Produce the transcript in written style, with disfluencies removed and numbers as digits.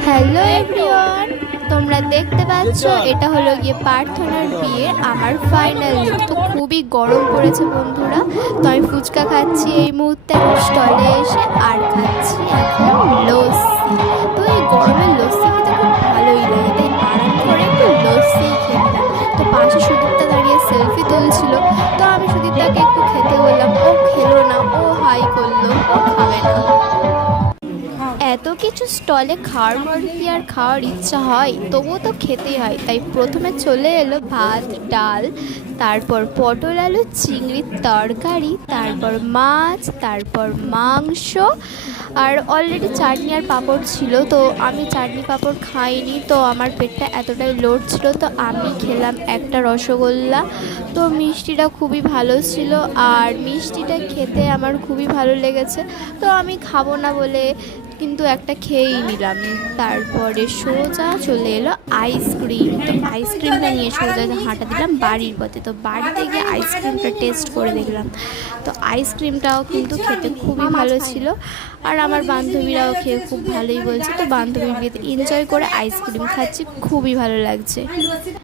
Hello everyone, তোমরা দেখতে পাচ্ছ এটা হলো গিয়ে প্রার্থনার বিয়ে আমার ফাইনাল লুক। তো খুবই গরম পড়েছে বন্ধুরা, তো আমি ফুচকা খাচ্ছি এই মুহূর্তে স্টলে এসে, আর খাচ্ছি এখন লস্যি। তো এই গরমে লস্যি খেতে খুব ভালোই লাগে, তাই আরাম করে একটু লস্যি খেলাম। তো পাশে সুদীপ্তা দাঁড়িয়ে সেলফি তুলছিল, তো আমি সুদীপ্তাকে একটু খেতে বললাম, ও খেলো না, ও হাই করলো, ও খাবে না। এত কিছু স্টলে খাওয়ার পর কি আর খাওয়ার ইচ্ছা হয়, তবুও তো খেতেই হয়। তাই প্রথমে চলে এলো ভাত ডাল, তারপর পটল আলু চিংড়ির তরকারি, তারপর মাছ, তারপর মাংস, আর অলরেডি চাটনি আর পাঁপড় ছিল। তো আমি চাটনি পাঁপড় খাইনি, তো আমার পেটটা এতটাই লোড ছিল, তো আমি খেলাম একটা রসগোল্লা। তো মিষ্টিটা খুবই ভালো ছিল, আর মিষ্টিটা খেতে আমার খুবই ভালো লেগেছে। তো আমি খাবো না বলে কিন্তু একটা খেয়েই নিলাম। তারপরে সোজা চলে এলো আইসক্রিম। তো আইসক্রিমটা নিয়ে সোজা হাঁটা দিলাম বাড়ির পথে। তো বাড়িতে গিয়ে আইসক্রিমটা টেস্ট করে দেখলাম, তো আইসক্রিমটাও কিন্তু খেতে খুবই ভালো ছিল, আর আমার বান্ধবীরাও খেয়ে খুব ভালোই বলছে। তো বান্ধবীর বিয়েতে এনজয় করে আইসক্রিম খাচ্ছি, খুবই ভালো লাগছে।